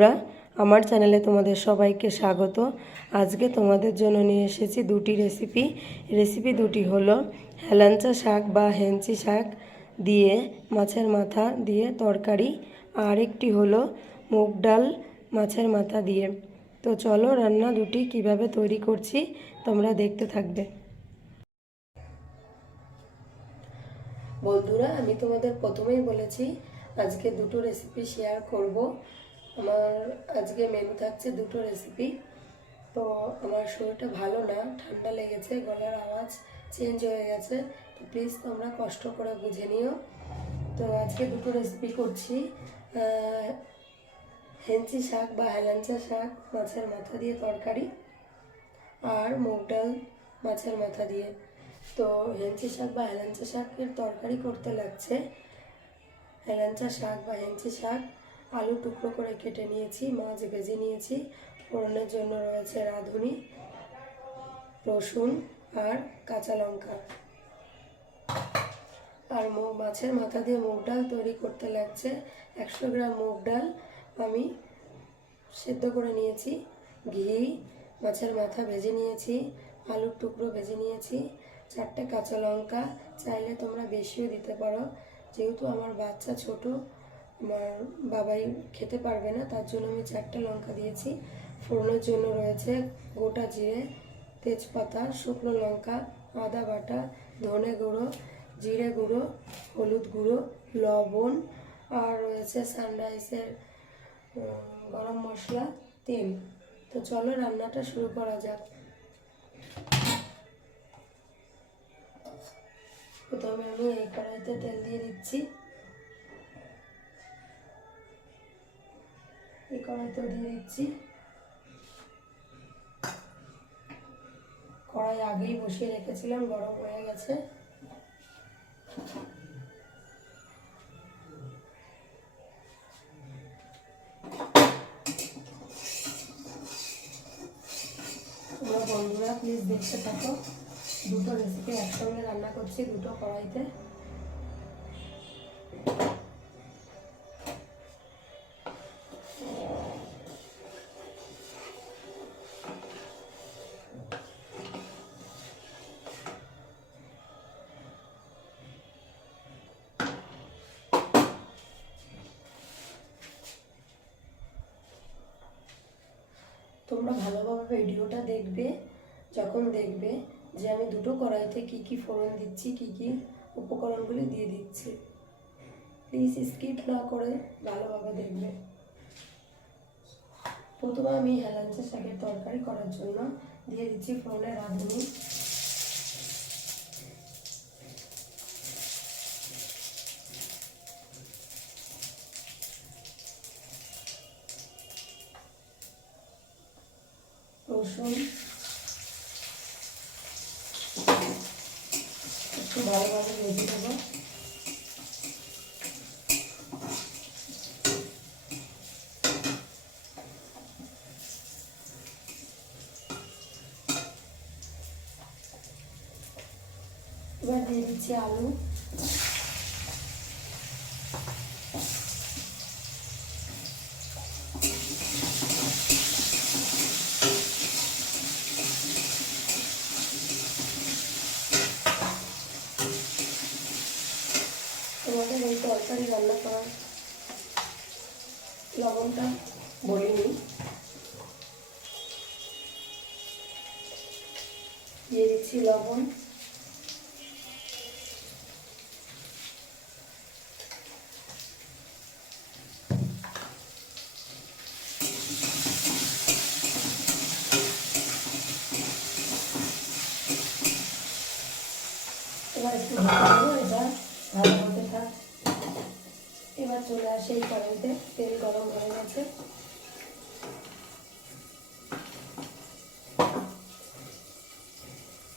বন্ধুরা, আমার চ্যানেলে তোমাদের সবাইকে স্বাগত। আজকে তোমাদের জন্য নিয়ে এসেছি দুটি রেসিপি রেসিপি দুটি হলো হেলাঞ্চা শাক বা হেঞ্চি শাক দিয়ে মাছের মাথা দিয়ে তরকারি আর একটি হলো মুগ ডাল মাছের মাথা দিয়ে। তো চলো রান্না দুটি কীভাবে তৈরি করছি তোমরা দেখতে থাকবে। বন্ধুরা আমি তোমাদের প্রথমেই বলেছি আজকে দুটো রেসিপি শেয়ার করব। আমার আজকে মেনু থাকছে দুটো রেসিপি তো আমার শরীরটা ভালো না, ঠান্ডা লেগেছে, গলার আওয়াজ চেঞ্জ হয়ে গেছে। তো প্লিজ তোমরা কষ্ট করে বুঝে নিও। তো আজকে দুটো রেসিপি করছি। হেঞ্চি শাক বা হেলাঞ্চা শাক মাছের মাথা দিয়ে তরকারি আর মুগ ডাল মাছের মাথা দিয়ে। তো হেঞ্চি শাক বা হেলাঞ্চা শাকের তরকারি করতে লাগছে। হেলাঞ্চা শাক বা হেঞ্চি শাক আলু টুকরো করে কেটে নিয়েছি, মাছ ভেজে নিয়েছি। ফোড়নের জন্য রয়েছে রাঁধুনি, রসুন আর কাঁচা লঙ্কা। আর মাছের মাথা দিয়ে মুগ ডাল তৈরি করতে লাগছে। একশো গ্রাম মুগ ডাল আমি সেদ্ধ করে নিয়েছি। ঘি, মাছের মাথা ভেজে নিয়েছি, আলুর টুকরো ভেজে নিয়েছি, চারটে কাঁচা লঙ্কা। চাইলে তোমরা বেশিও দিতে পারো। যেহেতু আমার বাচ্চা ছোট আমার বাবাই খেতে পারবে না, তার জন্য আমি চারটে লঙ্কা দিয়েছি। ফোড়নের জন্য রয়েছে গোটা জিরে, তেজপাতা, শুকনো লঙ্কা, আদা বাটা, ধনে গুঁড়ো, জিরে গুঁড়ো, হলুদ গুঁড়ো, লবণ আর রয়েছে সানরাইসের গরম মশলা, তেল। তো চলো রান্নাটা শুরু করা যাক। প্রথমে আমি এই কড়াইতে তেল দিয়ে দিচ্ছি। কড়াইতেও দিয়ে দিচ্ছি। কড়াই আগেই বসিয়ে রেখেছিলাম, গরম হয়ে গেছে। তোমরা বন্ধুরা প্লিজ দেখতে থাকো। দুটো রেসিপি একসঙ্গে রান্না করছি, দুটো কড়াইতে। তোমরা ভালোভাবে ভিডিওটা দেখবে, যখন দেখবে যে আমি দুটো কড়াইতে কি কি ফোড়ন দিচ্ছি, কি কি উপকরণগুলি দিয়ে দিচ্ছি। প্লিজ স্কিপ না করে ভালোভাবে দেখবে। প্রথমে আমি হেলাঞ্চের শাকের তরকারি করার জন্য দিয়ে দিচ্ছি ফোড়নের রাঁধুনি রসুন একটু ভালোভাবে ভেজে দেবো এবার দিয়ে দিচ্ছি আলু তোমাদের এই তরকারি রান্না করার লবণটা বলিনি দিয়ে দিচ্ছি লবণ এবার একটু এটা ভালো হতে থাক এবার চলে আসে এই কড়াইতে তেল গরম হয়ে গেছে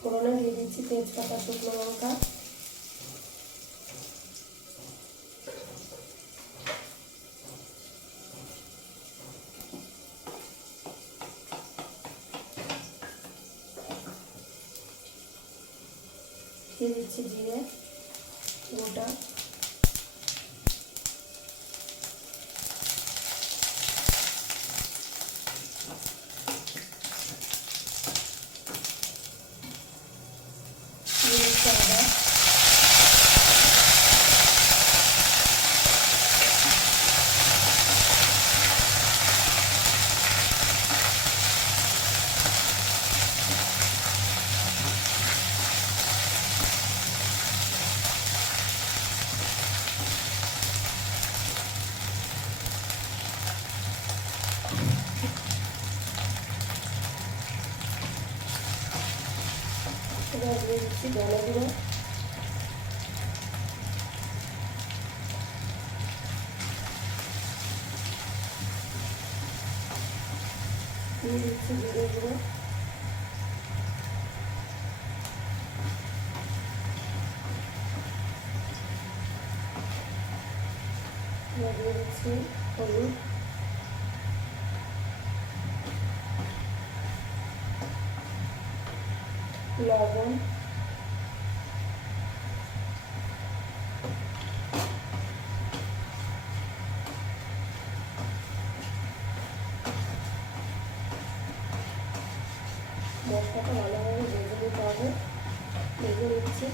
ফোড়নে দিয়ে দিচ্ছি তেজপাতা শুকনো লঙ্কা দিয়ে দিচ্ছি জিরে গোটা। এবার দিয়ে দিচ্ছি ধনে গুঁড়ো দিয়ে দিচ্ছি জিরে গুঁড়ো দিয়ে দিচ্ছি হলুদ লবণ মশলাটা ভালোভাবে ভেজে নিতে হবে। ভেজে নিচ্ছি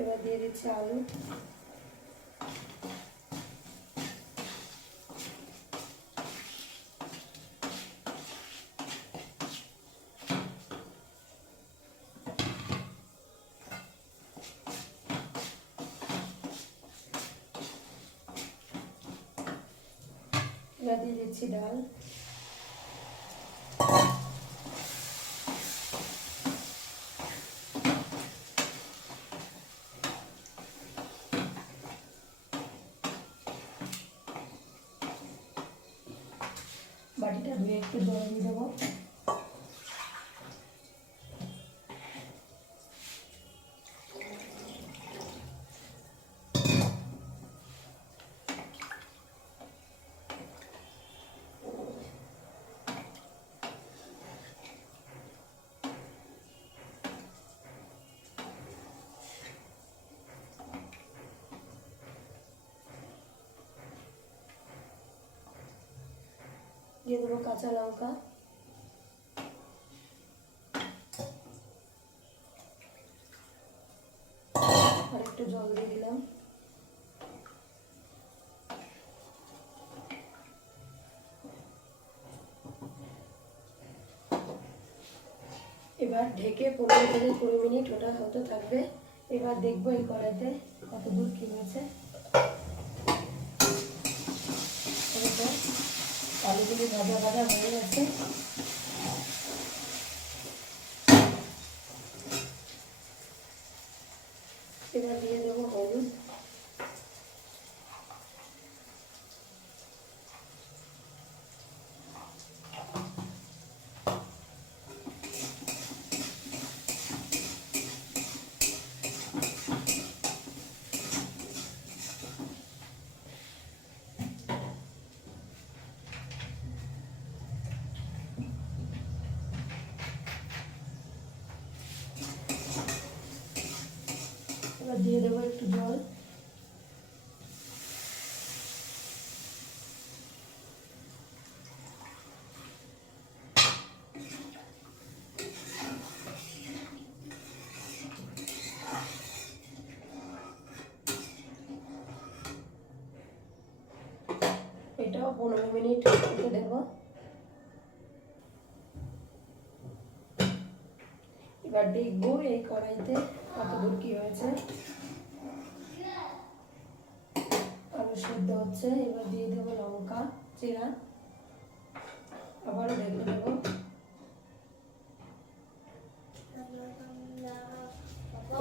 এবার দিয়ে দিচ্ছি আলু এবার দিয়ে দিচ্ছি ডাল বাটিটা ধুয়ে একটু জল দিয়ে দেবো। দিয়ে দেবো কাঁচা লঙ্কা। আর একটু জল দিয়ে দিলাম। এবার ঢেকে পনেরো থেকে কুড়ি মিনিট ওটা হতে থাকবে। এবার দেখব এই কড়াইতে কত দূর কী হয়েছে। ভাজা ভাজা হয়ে গেছে এবার দিয়ে দেবো হলুদ এবার দিয়ে দেবো একটু জল। এটাও পনেরো মিনিট হতে দেবো। এবার দেখব এই কড়াইতে কত দূর কি হয়েছে আলু সেদ্ধ হচ্ছে, এবার দিয়ে দেবো লঙ্কা চেরা আবারও ঢেকে দেবো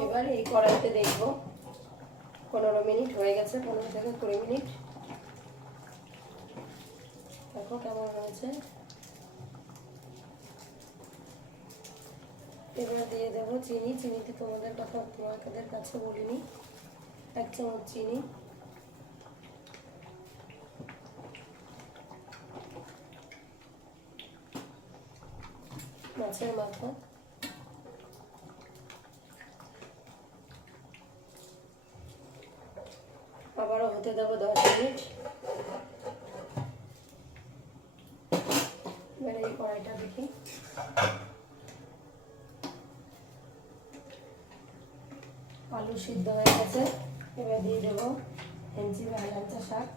এবার এই কড়াইতে দেখব। পনেরো মিনিট হয়ে গেছে, পনেরো থেকে কুড়ি মিনিট। দেখো কেমন হয়েছে। এবার দিয়ে দেবো চিনি। চিনিতে তোমাদের কথা তোমাদের কাছে বলিনি। এক চামচ চিনি। মাছের মাথা আবারও হতে দেবো দশ মিনিট এবার এই কড়াইটা দেখি আলু সিদ্ধ হয়ে গেছে এবার দিয়ে দেবো হেঞ্চি বা লাঞ্চা শাক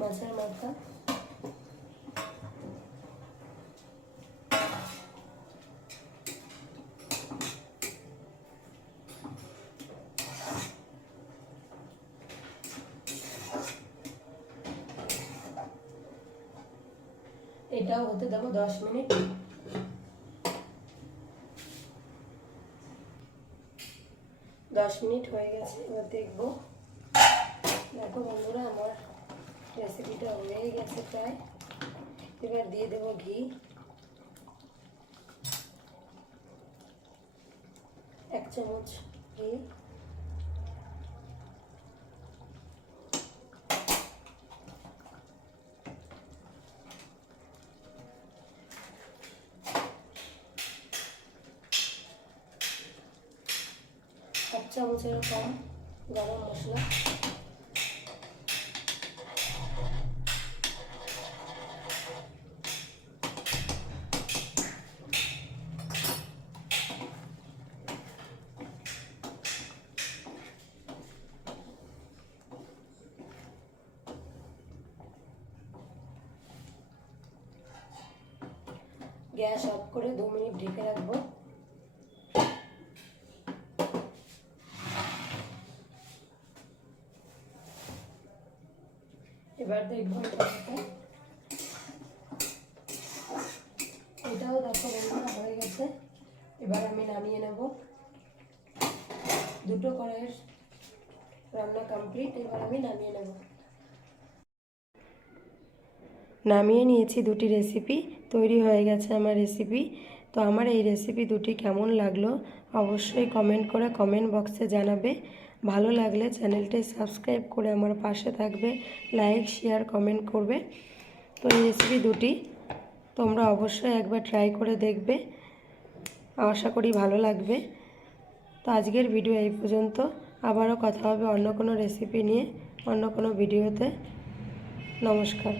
মাছের মাথা। এটাও হতে দেবো, দশ মিনিট। দশ মিনিট হয়ে গেছে, এবার দেখব। দেখো বন্ধুরা, আমার রেসিপিটা হয়ে গেছে প্রায়। এবার দিয়ে দেবো ঘি। এক চামচ ঘি। চামচের কম গরম মশলা। গ্যাস অফ করে দু মিনিট ঢেকে রাখব এবার দেখব এটাকে এটাও দেখো বন্ধুরা হয়ে গেছে এবার আমি নামিয়ে নেব। দুটো কড়াইয়ের রান্না কমপ্লিট এবার আমি নামিয়ে নেব। নামিয়ে নিয়েছি দুটি রেসিপি তৈরি হয়ে গেছে আমার রেসিপি তো আমার এই রেসিপি দুটি কেমন লাগল অবশ্যই কমেন্ট করে কমেন্ট বক্সে জানাবে। ভালো লাগলে চ্যানেলটি সাবস্ক্রাইব করে আমার পাশে থাকবে লাইক শেয়ার কমেন্ট করবে। তো এই রেসিপি দুটি তোমরা অবশ্যই একবার ট্রাই করে দেখবে। আশা করি ভালো লাগবে। তো আজকের ভিডিও এই পর্যন্ত। আবারও কথা হবে অন্য কোনো রেসিপি নিয়ে, অন্য কোনো ভিডিওতে। নমস্কার।